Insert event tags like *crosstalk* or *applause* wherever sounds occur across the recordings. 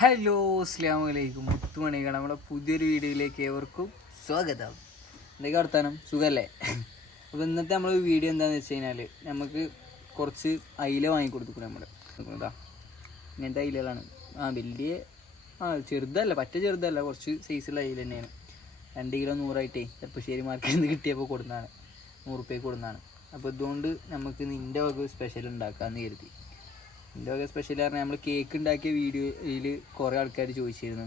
Hello അസ്ലാം വലൈക്കും മുത്തുമണികൾ നമ്മുടെ പുതിയൊരു വീഡിയോയിലേക്ക് ഏവർക്കും സ്വാഗതം. എന്തൊക്കെ വർത്താനം? സുഖമല്ലേ അപ്പോൾ ഇന്നത്തെ നമ്മൾ വീഡിയോ എന്താണെന്ന് വെച്ച് കഴിഞ്ഞാൽ നമുക്ക് കുറച്ച് അയില വാങ്ങിക്കൊടുത്തു നമ്മൾ ഇതാ ഇങ്ങനത്തെ അയിലകളാണ്. ആ വലിയ ആ ചെറുതല്ല പറ്റ ചെറുതല്ല കുറച്ച് സൈസുള്ള അയില തന്നെയാണ്. രണ്ട് കിലോ നൂറായിട്ടേ ചെറുപ്പശ്ശേരി മാർക്കറ്റിൽ നിന്ന് കിട്ടിയപ്പോൾ കൊടുക്കുന്നതാണ് നൂറുപ്യ കൊടുന്നതാണ്. അപ്പോൾ ഇതുകൊണ്ട് നമുക്ക് നിന്റെ വക സ്പെഷ്യൽ ഉണ്ടാക്കാമെന്ന് കരുതി. എന്റെ സ്പെഷ്യൽ പറഞ്ഞാൽ നമ്മൾ കേക്ക് ഉണ്ടാക്കിയ വീഡിയോയിൽ കുറേ ആൾക്കാർ ചോദിച്ചിരുന്നു.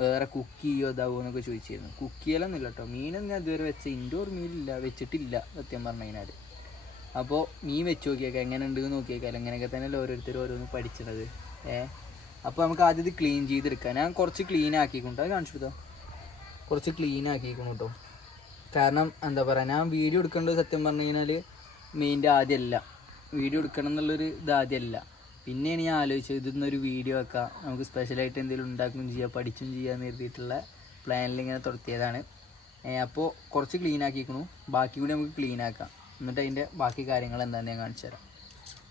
വേറെ കുക്ക് ചെയ്യോ ഇതാവോ എന്നൊക്കെ ചോദിച്ചിരുന്നു. കുക്ക് ചെയ്യലൊന്നുമില്ല കേട്ടോ മീനൊന്നും ഞാൻ ഇതുവരെ വെച്ച ഇൻഡോർ മീനില്ല വെച്ചിട്ടില്ല സത്യം പറഞ്ഞു കഴിഞ്ഞാൽ അപ്പോൾ മീൻ വെച്ച് നോക്കിയേക്കാം. എങ്ങനെ ഉണ്ട് എന്ന് നോക്കിയേക്കാം. അങ്ങനെയൊക്കെ തന്നെയല്ലേ ഓരോരുത്തർ ഓരോന്ന് പഠിച്ചത് ഏ? അപ്പോൾ നമുക്ക് ആദ്യം ഇത് ക്ലീൻ ചെയ്തെടുക്കാം. ഞാൻ കുറച്ച് ക്ലീൻ ആക്കിക്കൊണ്ട് അത് കാണിച്ചു കൊടുത്തോ? കുറച്ച് ക്ലീൻ ആക്കിക്കണം കേട്ടോ കാരണം എന്താ പറയുക ഞാൻ വീഡിയോ എടുക്കേണ്ടത് സത്യം പറഞ്ഞു കഴിഞ്ഞാൽ മെയിന്റെ ആദ്യമല്ല വീഡിയോ എടുക്കണം എന്നുള്ളൊരു ഇത് ആദ്യമല്ല പിന്നെയാണ് ഞാൻ ആലോചിച്ചത് ഇതിന്നൊരു വീഡിയോ വെക്കാം. നമുക്ക് സ്പെഷ്യലായിട്ട് എന്തെങ്കിലും ഉണ്ടാക്കുകയും ചെയ്യാം പഠിച്ചും ചെയ്യാമെന്ന് കരുതിയിട്ടുള്ള പ്ലാനിൽ ഇങ്ങനെ തുടത്തിയതാണ് അപ്പോൾ കുറച്ച് ക്ലീൻ ആക്കിക്കണു ബാക്കി കൂടി നമുക്ക് ക്ലീൻ ആക്കാം. എന്നിട്ട് അതിന്റെ ബാക്കി കാര്യങ്ങൾ എന്താണെന്ന് ഞാൻ കാണിച്ചു തരാം.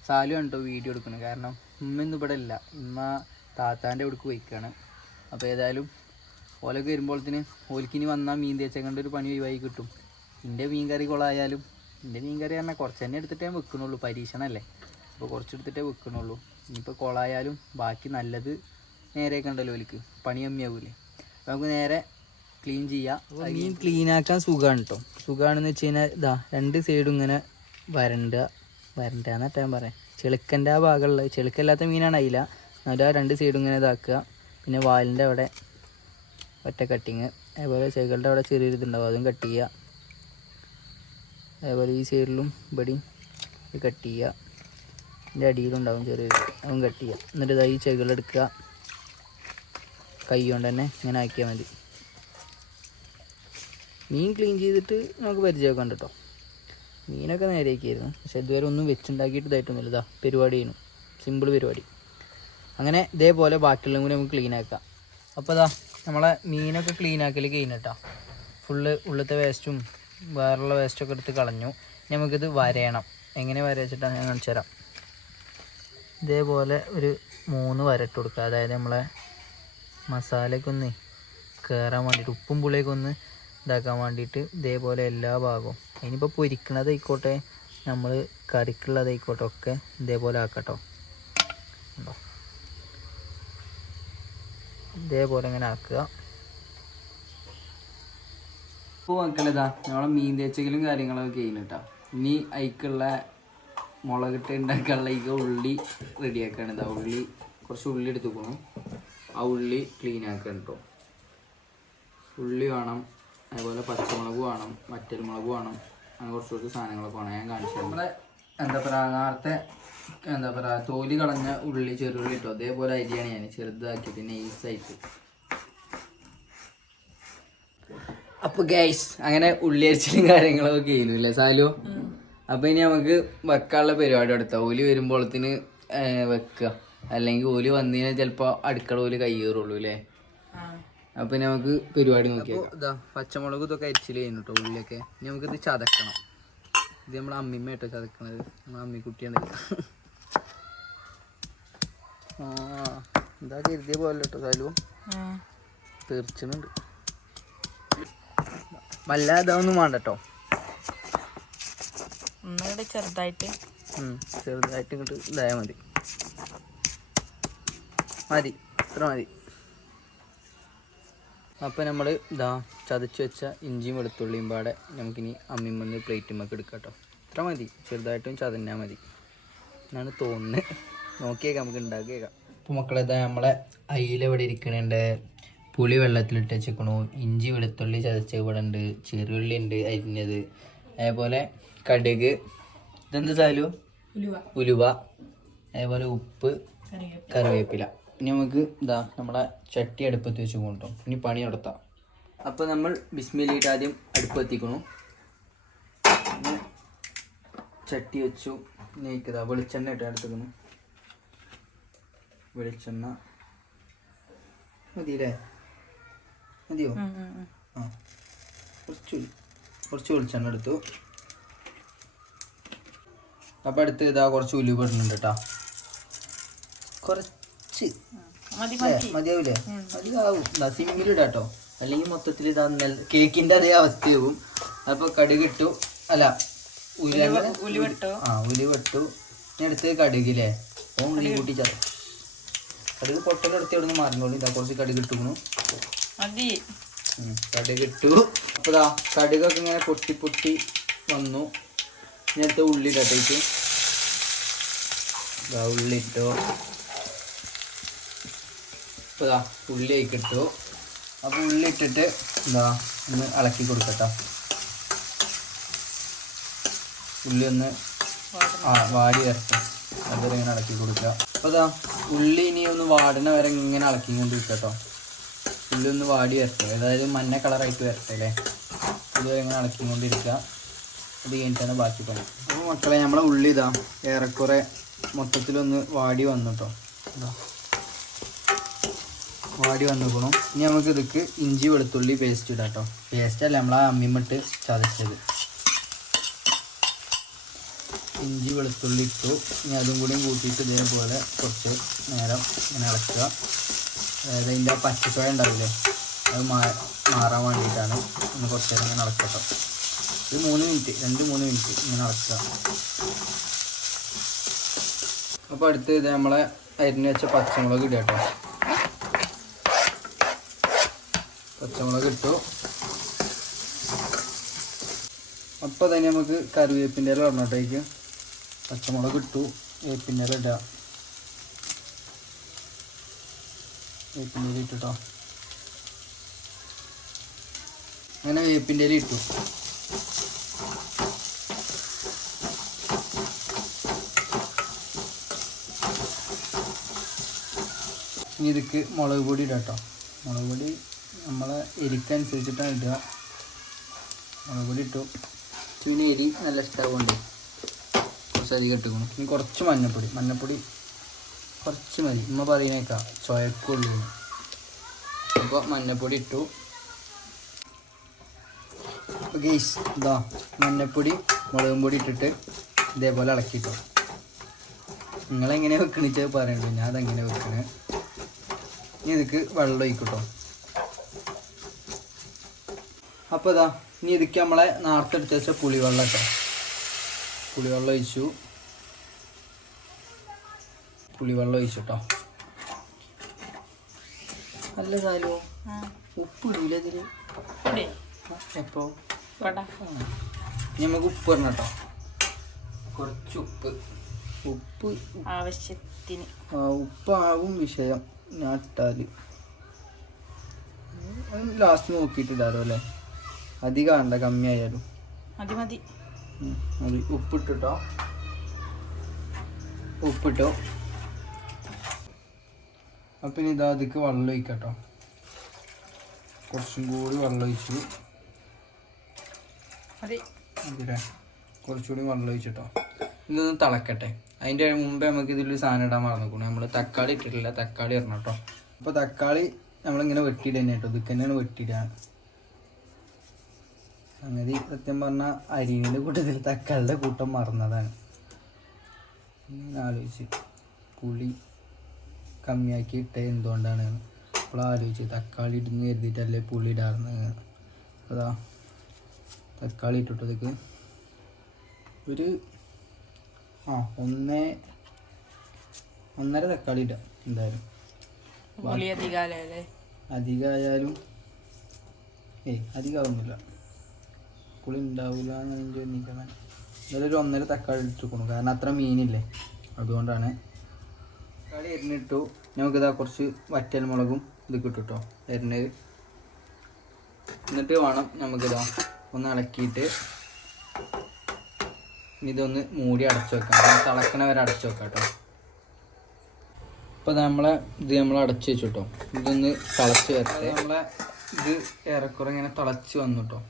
സാലു കണ്ടോ വീഡിയോ എടുക്കണം കാരണം ഉമ്മ ഇന്ന് ഇവിടെ ഇല്ല. ഉമ്മ താത്താന്റെ അവിടേക്ക് പോയിക്കാണ്. അപ്പോൾ ഏതായാലും ഓലൊക്കെ വരുമ്പോഴത്തേന് ഓലിക്കിനി വന്നാൽ മീൻ തേച്ചേക്കൊണ്ട് ഒരു പണി ഒഴിവായി കിട്ടും. എന്റെ മീൻ കറി കൊളായാലും എന്റെ മീൻ കറി പറഞ്ഞാൽ കുറച്ച് തന്നെ എടുത്തിട്ടേ വെക്കണുള്ളൂ പരീക്ഷണമല്ലേ അപ്പോൾ കുറച്ചെടുത്തിട്ടേ വെക്കണുള്ളൂ. ഇനിയിപ്പോൾ കൊളായാലും ബാക്കി നല്ലത് നേരെ കണ്ടല്ലോ ഓലിക്ക്. പണി കമ്മിയാവൂലേ. നമുക്ക് നേരെ ക്ലീൻ ചെയ്യാം. മീൻ ക്ലീൻ ആക്കാൻ സുഖമാണ് കേട്ടോ സുഖമാണെന്ന് വെച്ച് കഴിഞ്ഞാൽ ഇതാ രണ്ട് സൈഡും ഇങ്ങനെ വരണ്ട വരണ്ട എന്നിട്ട് ഞാൻ പറയാം. ചെളുക്കന്റെ ആ ഭാഗമുള്ള ചെളുക്കല്ലാത്ത മീനാണ് അതില്ല എന്നിട്ട് ആ രണ്ട് സൈഡും ഇങ്ങനെ ഇതാക്കുക. പിന്നെ വാലിന്റെ അവിടെ ഒറ്റ കട്ടിങ് അതേപോലെ ചെകളുടെ അവിടെ ചെറിയൊരു ഇതുണ്ടാവും. അതും കട്ട് ചെയ്യുക. അതേപോലെ ഈ സൈഡിലും ഇവിടെയും കട്ട് ചെയ്യുക. ഇതിന്റെ അടിയിലുണ്ടാവും ചെറിയ അതും കട്ട് ചെയ്യുക എന്നിട്ട് ഇതായി ചെകളെടുക്കുക കൈ കൊണ്ട് തന്നെ ഇങ്ങനെ ആക്കിയാൽ മതി. മീൻ ക്ലീൻ ചെയ്തിട്ട് നമുക്ക് പരിചയമൊക്കെ കേട്ടോ. മീനൊക്കെ നേരെയൊക്കെയായിരുന്നു. പക്ഷെ ഇതുവരെ ഒന്നും വെച്ചുണ്ടാക്കിയിട്ട് ഇതായിട്ടൊന്നുമില്ല. ഇതാ പരിപാടി ചെയ്യുന്നു. സിമ്പിൾ പരിപാടി. അങ്ങനെ ഇതേപോലെ ബാക്കിയുള്ള കൂടി നമുക്ക് ക്ലീൻ ആക്കാം. അപ്പോൾ ഇതാ നമ്മളെ മീനൊക്കെ ക്ലീൻ ആക്കൽ കഴിഞ്ഞിട്ടാ ഫുള്ള് ഉള്ളത്തെ വേസ്റ്റും വേറെയുള്ള വേസ്റ്റൊക്കെ എടുത്ത് കളഞ്ഞു. നമുക്കിത് വരയണം. എങ്ങനെ വരച്ചിട്ടാണ് ഞാൻ കാണിച്ചു തരാം ഇതേപോലെ ഒരു മൂന്ന് വരട്ട് കൊടുക്കുക. അതായത് നമ്മളെ മസാലക്കൊന്ന് കയറാൻ വേണ്ടിയിട്ട് ഉപ്പും പുളിയൊക്കൊന്ന് ഇതാക്കാൻ വേണ്ടിയിട്ട് ഇതേപോലെ എല്ലാ ഭാഗവും. അതിനിപ്പോൾ പൊരിക്കണതായിക്കോട്ടെ നമ്മൾ കറിക്കുള്ളതായിക്കോട്ടെ ഒക്കെ ഇതേപോലെ ആക്കട്ടോ. ഇതേപോലെ ഇങ്ങനെ ആക്കുക. ഇപ്പോൾ മക്കളിതാ നമ്മളെ മീൻ തേച്ചെങ്കിലും കാര്യങ്ങളൊക്കെ കഴിഞ്ഞിട്ടാ ഇനി അതിക്കുള്ള മുളകിട്ട് ഉണ്ടാക്കാനുള്ള ഈ ഉള്ളി റെഡിയാക്കാണ് ഇതാ ഉള്ളി കുറച്ച് ഉള്ളി എടുത്തുക്കണം. ആ ഉള്ളി ക്ലീൻ ആക്കണം കേട്ടോ ഉള്ളി വേണം അതുപോലെ പച്ചമുളക് വേണം വറ്റൽമുളക് വേണം അങ്ങനെ കുറച്ച് കുറച്ച് സാധനങ്ങളൊക്കെ വേണം. ഞാൻ കാണിച്ചു നമ്മളെ എന്താ പറയുക നേരത്തെ എന്താ പറയുക തോലി കളഞ്ഞ ഉള്ളി ചെറുള്ളി ഇട്ടോ. അതേപോലെ അരിയാണ് ഞാൻ ചെറുതാക്കിയിട്ട് നൈസായിട്ട് അപ്പൊ ഗൈസ് അങ്ങനെ ഉള്ളി അരിച്ചിലും കാര്യങ്ങളൊക്കെ ചെയ്യുന്നു അല്ലേ സാലു? അപ്പൊ ഇനി നമുക്ക് വെക്കാനുള്ള പരിപാടി എടുത്താൽ ഓലി വരുമ്പോഴത്തിന് വെക്കുക അല്ലെങ്കിൽ ഓലി വന്നതിന് ചിലപ്പോ അടുക്കള ഓൽ കയ്യേറുള്ളൂ അല്ലേ അപ്പൊ ഇനി നമുക്ക് പരിപാടി നോക്കിയാ ഇതാ പച്ചമുളക് ഇതൊക്കെ അരിച്ചിൽ ചെയ്യുന്നു കേട്ടോ ഉള്ളിലൊക്കെ. ഇനി നമുക്കിത് ഇത് ചതക്കണം. ഇത് നമ്മളെ അമ്മിമ്മ കേട്ടോ ചതക്കണത്. നമ്മളെ അമ്മിക്കുട്ടിയാണ്. ആ എന്താ കരുതിയ പോലെ കേട്ടോ സാലു തീർച്ചയുണ്ട് വല്ല ഇതൊന്നും വേണ്ട കേട്ടോ ഒന്നുകൂടെ ചെറുതായിട്ട്. ചെറുതായിട്ട് ഇങ്ങോട്ട് ഇതായാൽ മതി. മതി ഇത്ര മതി. അപ്പോൾ നമ്മൾ ഇതാ ചതച്ച് വെച്ച ഇഞ്ചിയും വെളുത്തുള്ളിയും പാടെ നമുക്കിനി അമ്മിമ്മന്ന് ഒക്കെ എടുക്കാം കേട്ടോ ഇത്ര മതി ചെറുതായിട്ടും ചതഞ്ഞാൽ മതി. എന്നാണ് തോന്നുന്നത് നോക്കിയേക്കാം നമുക്ക് ഉണ്ടാക്കിയേക്കാം ഇപ്പോൾ മക്കളെ ഇതാ നമ്മളെ അയില ഇവിടെ ഇരിക്കണുണ്ട്. പുളി വെള്ളത്തിലിട്ട് വെച്ചേക്കണു. ഇഞ്ചി വെളുത്തുള്ളി ചതച്ച ഇവിടെ ഉണ്ട് ചെറുള്ളി ഉണ്ട് അരിഞ്ഞത്. അതേപോലെ കടുക്. ഇതെന്ത് സാലു? ഉലുവ. അതേപോലെ ഉപ്പ് കറിവേപ്പില. ഇനി നമുക്ക് ഇതാ നമ്മളെ ചട്ടി അടുപ്പത്ത് വെച്ച് കൊണ്ടോ ഇനി പണി നടത്താം. അപ്പോൾ നമ്മൾ ബിസ്മിലിട്ട് ആദ്യം അടുപ്പ് എത്തിക്കണു. ചട്ടി വെച്ചു. നീക്കുക വെളിച്ചെണ്ണ ഇട്ട് എടുത്തുക്കണു വെളിച്ചെണ്ണ. മതിയല്ലേ? മതിയോ? ആ. കുറച്ച് കുറച്ച് വെളിച്ചെണ്ണ എടുത്തു. അപ്പം അടുത്ത് ഇതാ കുറച്ച് ഉലുവ ഇടുന്നുണ്ട് കേട്ടോ. കുറച്ച്. മതി ഏ, മതി. മതിയാവൂലേ? മതിയാവും. ദാ സിമ്മിൽ ഇടാട്ടോ അല്ലെങ്കിൽ മൊത്തത്തിൽ ഇതാ നെൽ കേക്കിന്റെ അതേ അവസ്ഥയാവും. അപ്പോൾ കടുകിട്ടു അല്ല ഉലി ഉലുവട്ടോ ആ ഉലി വെട്ടു ഇനി അടുത്ത് കടുകില്ലേ ഓ ഉള്ളി കൂട്ടി ചേർത്തു കടുക് പൊട്ടലെടുത്ത് ഇവിടെ നിന്ന് മാറിനോളൂ ഇതാ കുറച്ച് കടുകിട്ടു മതി. ഉം, കടുക് ഇട്ടു. അപ്പൊ ഇതാ കടുകൊക്കെ ഇങ്ങനെ പൊട്ടി പൊട്ടി വന്നു. ഇങ്ങനത്തെ ഉള്ളി ഇടട്ടേക്ക് ഇതാ ഉള്ളി ഇട്ടു. ഇതാ ഉള്ളി ആയിക്കിട്ടു അപ്പൊ ഉള്ളി ഇട്ടിട്ട് ഒന്ന് ഇളക്കി കൊടുക്കട്ടോ. ഉള്ളി ഒന്ന് ആ വാടി വരട്ടെ. അതുവരെ ഇങ്ങനെ ഇളക്കി കൊടുക്കുക അപ്പോൾ ഉള്ളി ഇനി ഒന്ന് വാടണ വരെ ഇങ്ങനെ ഇളക്കി കൊണ്ടിരിക്കട്ടോ ഒന്ന് വാടി വരട്ടെ. അതായത് മഞ്ഞ കളറായിട്ട് വരട്ടെ അല്ലേ? ഇത് ഇങ്ങനെ ഇളക്കി കൊണ്ടിരിക്കുക അത് കഴിഞ്ഞിട്ടാണ് ബാക്കി പണി. അപ്പോൾ മക്കളെ നമ്മളെ ഉള്ളി ഇതാ ഏറെക്കുറെ മൊത്തത്തിലൊന്ന് വാടി വന്നു കേട്ടോ ഇതാ. വാടി വന്നിക്കണു ഇനി നമുക്ക് ഇതൊക്കെ ഇഞ്ചി വെളുത്തുള്ളി പേസ്റ്റ് ഇടാം കേട്ടോ പേസ്റ്റ് അല്ല നമ്മളാ അമ്മിമിട്ട് ചതച്ചത്. ഇഞ്ചി വെളുത്തുള്ളി ഇട്ടു. ഇനി അതും കൂടിയും കൂട്ടിയിട്ട് ഇതേപോലെ കുറച്ച് നേരം ഇങ്ങനെ ഇളക്കുക അതായത് അതിന്റെ ആ പച്ചച്ചോയ ഉണ്ടാവില്ലേ? അത് മാറാൻ വേണ്ടിയിട്ടാണ് ഒന്ന് കുറച്ച് നേരം ഇങ്ങനെ ഇളക്കട്ടോ ഒരു മൂന്ന് മിനിറ്റ് രണ്ട് മൂന്ന് മിനിറ്റ് ഇങ്ങനെ ഇളക്കുക അപ്പോൾ അടുത്ത് ഇത് നമ്മളെ അരിഞ്ഞ് വെച്ച പച്ചമുളക് ഇടുക കേട്ടോ. പച്ചമുളക് ഇട്ടു. അപ്പോൾ തന്നെ നമുക്ക് കറിവേപ്പിന്റെ ഇല പറഞ്ഞിട്ടേക്ക് പച്ചമുളക് ഇട്ടു വേപ്പിന്റെ ഇല ഇടുക. വേപ്പിന്റെ ഇട്ടു കേട്ടോ അങ്ങനെ വേപ്പിന്റെ ഇട്ടു ഇനി ഇതിക്ക് മുളക് പൊടി ഇടാം കേട്ടോ മുളക് പൊടി നമ്മളെ എരിക്കനുസരിച്ചിട്ടാണ് ഇടുക. മുളക് പൊടി ഇട്ടു. പിന്നെ എരി നല്ല ഇഷ്ടമാവുകൊണ്ട് കുറച്ച് അധികം ഇട്ടുക്കണം. ഇനി കുറച്ച് മഞ്ഞൾപ്പൊടി മഞ്ഞപ്പൊടി കുറച്ച് മതി. ഉമ്മ പറയുന്നേക്കാം. ചുയക്കുള്ളൂ അപ്പോൾ മഞ്ഞപ്പൊടി ഇട്ടു. ഗീസ് ഇതാ മഞ്ഞപ്പൊടി മുളകും പൊടി ഇട്ടിട്ട് ഇതേപോലെ ഇളക്കിട്ടോ. നിങ്ങളെങ്ങനെ വെക്കണിച്ചാൽ പറയണ്ടോ ഞാൻ അതെങ്ങനെ വെക്കണേ. ഇനി ഇതിക്ക് വെള്ളം ഒഴിക്കട്ടോ. അപ്പോൾ ഇതാ ഇനി ഇതിക്ക് നമ്മളെ നേരത്തെ എടുത്ത് വെച്ച പുളിവെള്ളം കേട്ടോ പുളിവെള്ളം ഒഴിച്ചു. പുളിവെള്ളം ഒഴിച്ചു കേട്ടോ നല്ല സാലോ ഉപ്പ് ഇടൂല ഇതിൽ എപ്പോ? നമുക്ക് ഉപ്പ് വരണം കേട്ടോ. കുറച്ച് ഉപ്പ്. ഉപ്പ്. ആവശ്യത്തിന്. ആ ഉപ്പാകും വിഷയം. ഞാൻ ഇട്ടാൽ. ലാസ്റ്റ് നോക്കിയിട്ട് ഇടാലോ അല്ലേ? അധികം ആണ്ട കമ്മിയായാലും. മതി മതി. ഉം, മതി. ഉപ്പിട്ടിട്ടോ ഉപ്പിട്ടോ? അപ്പം ഇനി ഇതാ അതിക്ക് വെള്ളം ഒഴിക്കട്ടോ. കുറച്ചും കൂടി വെള്ളം ഒഴിച്ചു. കുറച്ചുകൂടി വെള്ളം ഒഴിച്ചിട്ടോ. ഇതൊന്ന് തിളക്കട്ടെ. അതിന്റെ മുമ്പേ നമുക്ക് ഇതിലൊരു സാധനം ഇടാൻ മറന്നിക്കണം നമ്മൾ തക്കാളി ഇട്ടിട്ടില്ല. തക്കാളി ഇടണം കേട്ടോ. അപ്പോൾ തക്കാളി നമ്മളിങ്ങനെ വെട്ടിയിട്ട് തന്നെ കേട്ടോ. ഇതൊക്കെ തന്നെയാണ് വെട്ടിയിടുക. സംഗതി സത്യം പറഞ്ഞാൽ അരിയുടെ കൂട്ടത്തിൽ തക്കാളിയുടെ കൂട്ടം മറന്നതാണ്. ആലോചിച്ച്. പുളി. കമ്മിയാക്കി ഇട്ട എന്തുകൊണ്ടാണ്? അപ്പോൾ ആലോചിച്ച് തക്കാളി ഇടുന്ന കരുതിയിട്ടല്ലേ പുളി ഇടാറുന്നത് അതാ തക്കാളി ഇട്ടിട്ടതൊക്കെ ഒരു ആ ഒന്നേ ഒന്നര തക്കാളി ഇടാം എന്തായാലും. അധികമായാലും ഏയ് അധികമാവുന്നില്ല പുളി ഉണ്ടാവില്ല എന്ന് എനിക്ക് എന്തായാലും ഒരു ഒന്നര തക്കാളി ഇട്ടിരിക്കണം. കാരണം അത്ര മീനില്ലേ? അതുകൊണ്ടാണ് തക്കാളി എരിഞ്ഞിട്ടു നമുക്കിതാ കുറച്ച് വറ്റൽ മുളകും ഇത് കിട്ടുട്ടോ എരിഞ്ഞത് എന്നിട്ട് വേണം നമുക്കിതാ ഒന്ന് ഇളക്കിയിട്ട് ഇതൊന്ന് മൂടി അടച്ചു വെക്കാം. തിളക്കണ വരെ അടച്ചു വെക്കാം കേട്ടോ. അപ്പം നമ്മളെ ഇത് നമ്മൾ അടച്ചു വെച്ചു കേട്ടോ ഇതൊന്ന് തിളച്ച് വരട്ടെ. നമ്മളെ ഇത് ഏറെക്കുറെ ഇങ്ങനെ തിളച്ച് വന്നു കേട്ടോ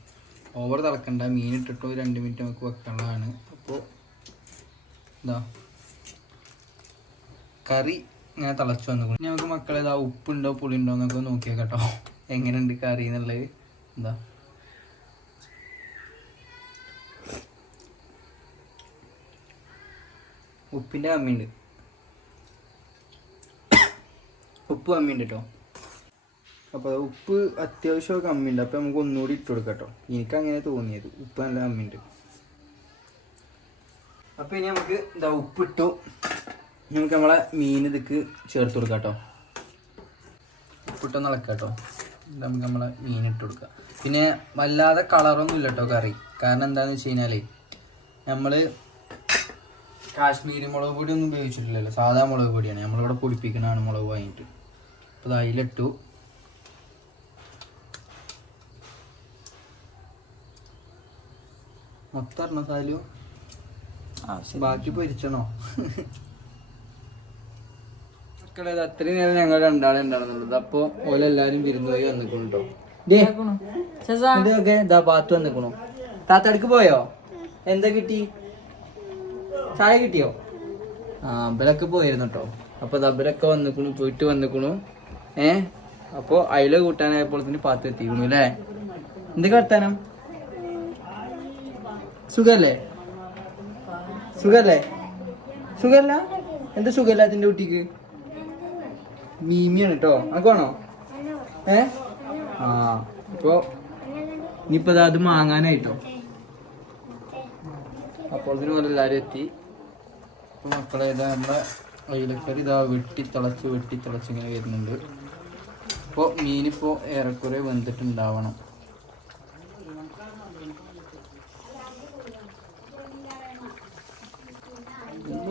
ഓവർ തിളക്കണ്ട. മീൻ ഇട്ടിട്ട് രണ്ട് മിനിറ്റ് നമുക്ക് വെക്കാനുള്ളതാണ്. അപ്പോൾ ഇതാ കറി ഇങ്ങനെ തിളച്ചു വന്നു. നമുക്ക് മക്കളെ ഇതാ ഉപ്പുണ്ടോ പുളിയുണ്ടോ എന്നൊക്കെ നോക്കിയാൽ കേട്ടോ. എങ്ങനെയുണ്ട് കറി എന്നുള്ളത്? എന്താ? ഉപ്പിന്റെ കമ്മിയുണ്ട്. ഉപ്പ് കമ്മിയുണ്ട് കേട്ടോ. അപ്പോൾ ഉപ്പ് അത്യാവശ്യം കമ്മിയുണ്ട്. അപ്പോൾ നമുക്ക് ഒന്നുകൂടി ഇട്ട് കൊടുക്കാം കേട്ടോ. എനിക്ക് അങ്ങനെ തോന്നിയത് ഉപ്പ് നല്ല കമ്മിയുണ്ട്. അപ്പോൾ ഇനി നമുക്ക് എന്താ ഉപ്പിട്ടു. നമുക്ക് നമ്മളെ മീൻ ഇതൊക്കെ ചേർത്ത് കൊടുക്കാം കേട്ടോ ഉപ്പിട്ടൊന്ന് ഇളക്കാം കേട്ടോ നമുക്ക് നമ്മളെ മീൻ ഇട്ട് കൊടുക്കാം. പിന്നെ വല്ലാതെ കളറൊന്നും ഇല്ല കേട്ടോ കറി. കാരണം എന്താണെന്ന് വെച്ച് കഴിഞ്ഞാൽ നമ്മൾ കാശ്മീരി മുളക് പൊടി ഒന്നും ഉപയോഗിച്ചിട്ടില്ലല്ലോ. സാധാ മുളക് പൊടിയാണ്. നമ്മളിവിടെ പൊടിപ്പിക്കണതാണ് മുളക് വാങ്ങിയിട്ട്. അപ്പോൾ അതിലിട്ടു. മൊത്തം താലു ബാക്കി പൊരിച്ചണോ? മക്കളെ അത്രയും നേരം ഞങ്ങൾ രണ്ടാളെ ഉണ്ടാകുന്നുള്ളത് അപ്പൊ ഓലെല്ലാരും വിരുന്ന് പോയി വന്നിക്കണു കേട്ടോ ഡേ ചേച്ചാ ഇതൊക്കെ ഇതാ പാത്ത് വന്നിക്കണു. താത്തടക്ക് പോയോ? എന്താ കിട്ടി? ചായ കിട്ടിയോ? ആ അമ്പലൊക്കെ പോയിരുന്നു കേട്ടോ അപ്പൊ ദബലൊക്കെ വന്നിക്കണു പോയിട്ട് വന്നിക്കണു. ഏ? അപ്പൊ അയില കൂട്ടാനായപ്പോൾ തന്നെ പാത്ത് എത്തിക്കണു അല്ലേ എന്തൊക്കെ വർത്താനം? സുഖല്ലേ? സുഖല്ലേ? സുഖല്ല? എന്താ സുഖല്ല അതിന്റെ കുട്ടിക്ക്? മീമിയാണ് കേട്ടോ അനക്കാണോ ഏ? ആ ഇപ്പൊ ഇനിയിപ്പോ അത് മാങ്ങാനായിട്ടോ. പോലെ എല്ലാവരും എത്തി. ഇപ്പൊ മക്കളെ ഇതാ നമ്മളെ അയിലക്കറി ഇതാ വെട്ടി തിളച്ച് വെട്ടി തിളച്ച് ഇങ്ങനെ വരുന്നുണ്ട്. ഇപ്പോൾ മീനിപ്പോ ഏറെക്കുറെ വെന്തിട്ടുണ്ടാവണം.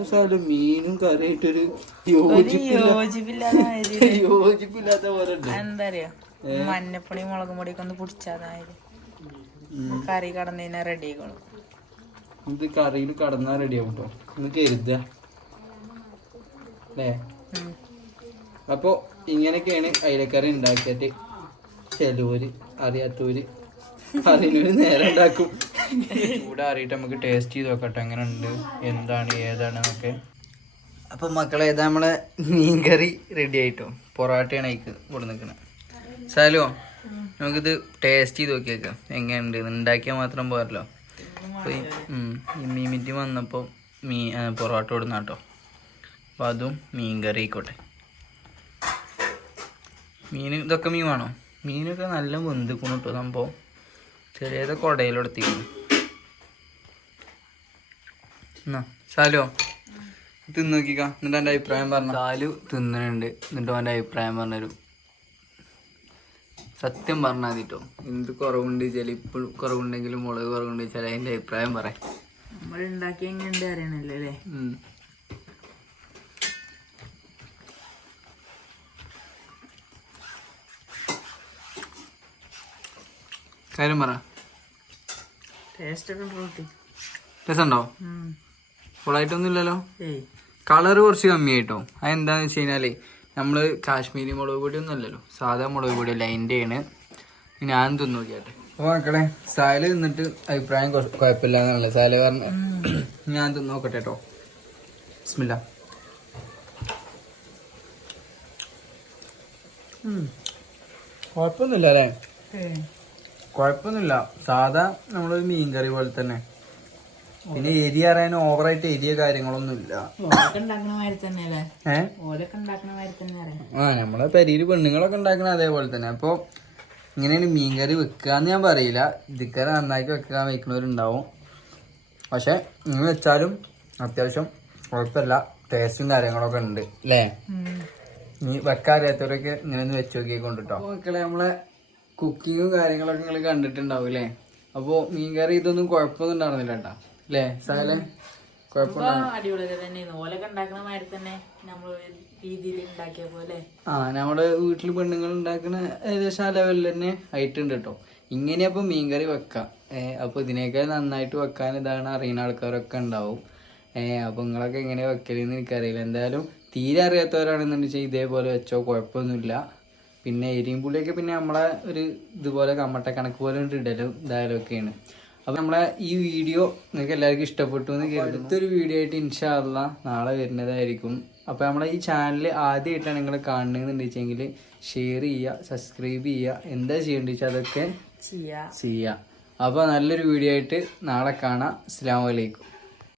എന്തായാലും മീനും കറിയായിട്ടൊരു യോജിപ്പില്ലാത്ത പോലെ ഉണ്ട്. എന്താ അറിയോ മഞ്ഞപ്പൊടി മുളകും പൊടിയൊക്കെ ഒന്ന് പിടിച്ചാതായത്. കറി കടന്നതിനാ റെഡി ആയിക്കോളും. ഇത് കറിയിൽ കടന്നാ റെഡിയാവും കേട്ടോ ഒന്ന് കരുതുക അല്ലേ. അപ്പോൾ ഇങ്ങനെയൊക്കെയാണ് അയിലക്കറി ഉണ്ടാക്കിയിട്ട് ചിലവര് അറിയാത്തവര് *laughs* അറിയുന്നവര് നേരെ ഉണ്ടാക്കും. കൂടെ അറിയിട്ട് നമുക്ക് ടേസ്റ്റ് ചെയ്ത് നോക്കട്ടെ എങ്ങനെ ഉണ്ട് എന്താണ് ഏതാണ് എന്നൊക്കെ. അപ്പം മക്കളെ ഇതാ നമ്മളെ മീൻകറി റെഡി ആയിട്ടോ? പൊറാട്ടയാണ് അതിക്ക് ഇവിടെ നിൽക്കുന്നത് സാലോ നമുക്കിത് ടേസ്റ്റ് ചെയ്ത് നോക്കിയേക്കാം. എങ്ങനെയുണ്ട് ഉണ്ടാക്കിയാൽ മാത്രം പോരല്ലോ. അപ്പോൾ ഈ ഉം, ഈ മീൻ മിറ്റി വന്നപ്പോൾ മീ പൊറോട്ട ഇവിടെ കേട്ടോ. അപ്പോൾ അതും മീൻ കറി ആയിക്കോട്ടെ. മീൻ ഇതൊക്കെ മീൻ വേണോ? മീനൊക്കെ നല്ല വെന്തിക്കണം കേട്ടോ സംഭവം. ചെറിയത് കുടയിലെടുത്തിരിക്കുന്നു. എന്നാ സാലോ തിന്ന് നോക്കിക്ക എന്നിട്ട് എന്റെ അഭിപ്രായം പറഞ്ഞു. ശാലു തിന്നുന്നുണ്ട് എന്നിട്ട് അവന്റെ അഭിപ്രായം പറഞ്ഞു സത്യം പറഞ്ഞാൽ മതിട്ടോ എന്ത് കുറവുണ്ട് വെച്ചാൽ ഇപ്പോൾ കുറവുണ്ടെങ്കിലും മുളക് കുറവുണ്ട് വെച്ചാൽ അതിന്റെ അഭിപ്രായം പറയാം നമ്മൾ ഉണ്ടാക്കി എങ്ങനെയുണ്ട് അറിയണല്ലോ അല്ലേ? കാര്യം പറ. ടേസ്റ്റ് ഉണ്ട്. ഫുള്ളായിട്ടൊന്നും ഇല്ലല്ലോ. കളറ് കളർ കുറച്ച് കമ്മിയായിട്ടോ. അതെന്താന്ന് വെച്ച് കഴിഞ്ഞാൽ നമ്മൾ കാശ്മീരി മുളക് പൊടി ഒന്നും അല്ലല്ലോ സാധാ മുളക് പൊടി അല്ല അതിന്റെ ആണ്. ഞാൻ തിന്നു നോക്കിയാട്ടെ. അപ്പോൾ മക്കളെ സായൽ തിന്നിട്ട് അഭിപ്രായം കുഴപ്പമില്ല എന്നല്ല സാൽ പറഞ്ഞ. ഞാൻ തിന്നു നോക്കട്ടെ കേട്ടോ ബിസ്മില്ല. കുഴപ്പമൊന്നുമില്ല അല്ലേ. കുഴപ്പമൊന്നുമില്ല. സാധാ നമ്മളൊരു മീൻ കറി പോലെ തന്നെ. പിന്നെ എരി അറിയാൻ ഓവറായിട്ട് എരിയ കാര്യങ്ങളൊന്നും ഇല്ല ഓലൊക്കെ ഉണ്ടാക്കണ മാതിരി തന്നെ അല്ലേ ഏഹ് ഓലൊക്കെ ഉണ്ടാക്കണ മാതിരി തന്നെ അറിയാം. ആ നമ്മളെ പെരിയിൽ പെണ്ണുങ്ങളൊക്കെ ഉണ്ടാക്കണ അതേപോലെ തന്നെ. അപ്പൊ ഇങ്ങനെയാണ് മീൻകറി വെക്കാന്ന് ഞാൻ പറയില്ല. ഇതിക്കറി നന്നാക്കി വെക്കാൻ വെക്കണവരുണ്ടാവും പക്ഷെ നിങ്ങൾ വെച്ചാലും അത്യാവശ്യം കുഴപ്പമില്ല. ടേസ്റ്റും കാര്യങ്ങളൊക്കെ ഉണ്ട് അല്ലേ നീ വെക്കാൻ അറിയാത്തവരൊക്കെ ഇങ്ങനെ ഒന്ന് വെച്ച് നോക്കിക്കൊണ്ടിട്ടോ. മക്കളെ നമ്മളെ കുക്കിങ്ങും കാര്യങ്ങളൊക്കെ നിങ്ങൾ കണ്ടിട്ടുണ്ടാവും അല്ലേ അപ്പോൾ മീൻകറി ഇതൊന്നും കുഴപ്പമൊന്നും ഉണ്ടായിരുന്നില്ല കേട്ടാ. അല്ലേ സാലേ? ആ നമ്മുടെ വീട്ടിൽ പെണ്ണുങ്ങൾ ഉണ്ടാക്കുന്ന ഏകദേശം ആ ലെവലിൽ തന്നെ ആയിട്ടുണ്ട് കേട്ടോ. ഇങ്ങനെയപ്പൊ മീൻകറി വെക്കാം. ഏഹ് അപ്പൊ ഇതിനേക്കാൾ നന്നായിട്ട് വെക്കാൻ ഇതാണ് അറിയുന്ന ആൾക്കാരൊക്കെ ഉണ്ടാവും. ഏഹ് അപ്പൊ നിങ്ങളൊക്കെ എങ്ങനെ വെക്കലെന്ന് എനിക്കറിയില്ല. എന്തായാലും തീരെ അറിയാത്തവരാണെന്നുണ്ടെങ്കിൽ ഇതേപോലെ വെച്ചോ കുഴപ്പമൊന്നുമില്ല പിന്നെ എരിയും പുളിയൊക്കെ പിന്നെ നമ്മളെ ഒരു ഇതുപോലെ കമ്മട്ട കണക്ക് പോലെ ഇടലും ഇതായാലും ഒക്കെയാണ്. അപ്പൊ നമ്മളെ ഈ വീഡിയോ നിങ്ങൾക്ക് എല്ലാവർക്കും ഇഷ്ടപ്പെട്ടു എന്ന് കരുതുന്നു. അടുത്തൊരു വീഡിയോ ആയിട്ട് ഇൻഷാല്ല നാളെ വരുന്നതായിരിക്കും. അപ്പൊ നമ്മളെ ഈ ചാനൽ ആദ്യമായിട്ടാണ് നിങ്ങൾ കാണുന്നതെന്നുണ്ടെങ്കിൽ ഷെയർ ചെയ്യുക സബ്സ്ക്രൈബ് ചെയ്യുക എന്താ ചെയ്യേണ്ടത് വെച്ചാൽ അതൊക്കെ ചെയ്യാം. ചെയ്യുക അപ്പോൾ നല്ലൊരു വീഡിയോ ആയിട്ട് നാളെ കാണാം. അസ്സാം വലൈക്കും